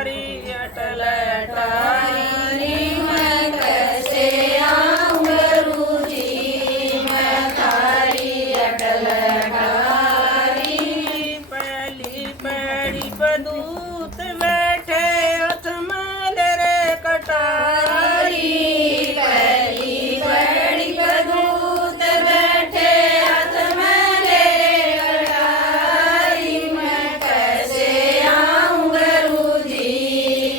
थारी अटल अटारी। मैं कैसे आऊं गुरुजी, मैं थारी अटल अटारी। पहली पैड़ी पे दूत बैठे अथमल रे कटारी। पहली पैड़ी पे दूत बैठे अथमल रे कटारी। मैं कैसे आऊं गुरुजी,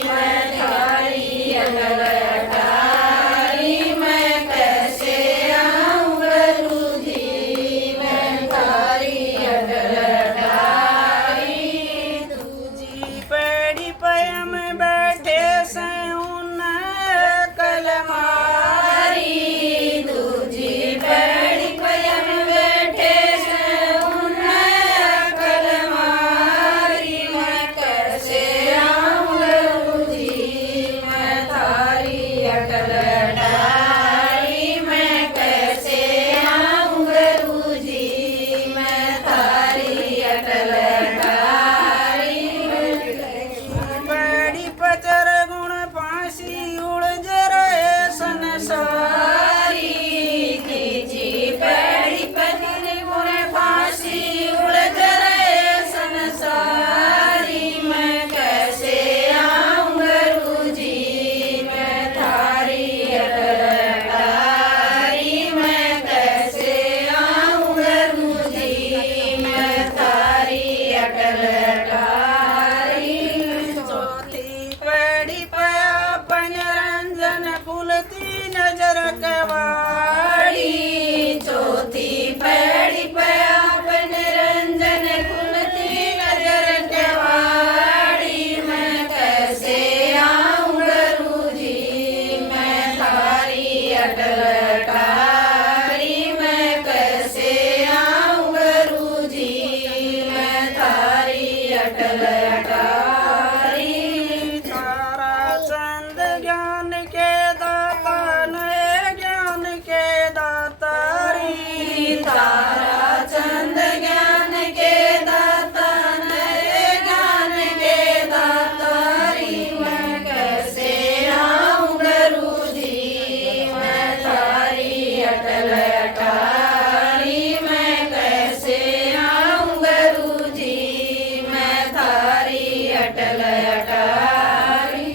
मैं थारी अटल अटारी। मैं कैसे आऊं गुरुजी, मैं थारी अटल अटारी। दूजी पैड़ी पे हम बैठे सयून कलमारी। दूजी पैड़ी पे हम बैठे सयून कलमारी। मैं कैसे आऊं गुरुजी, मैं थारी अटल अटारी। मैं कैसे आऊं गुरुजी, मैं थारी अटल अटारी। पैड़ी पचर गुण फांसी उलझ रहे संसारी। तीजी पैड़ी पचर गुण फांसी उलझ रहे संसारी। मैं कैसे आऊं गुरुजी, मैं थारी अटल अटारी। मैं कैसे आऊं गुरुजी, मैं थारी अटल अटारी। चौथी पैड़ी पे अपन रंजन खुलती नजर कवाड़ी। चौथी पैड़ी पे अपन रंजन खुलती नजर केवाड़ी। मैं कैसे आऊं गुरुजी, मैं थारी अटल अटारी। मैं कैसे आऊं गुरुजी, मैं थारी अटल अटारी। तारा चंद ज्ञान के दाता नए ज्ञान के दातारी। तारा चंद ज्ञान के दाता नए ज्ञान के दातारी। मैं कैसे आऊं गुरुजी, मैं थारी अटल अटारी। मैं कैसे आऊं गुरुजी, मैं थारी अटल अटारी।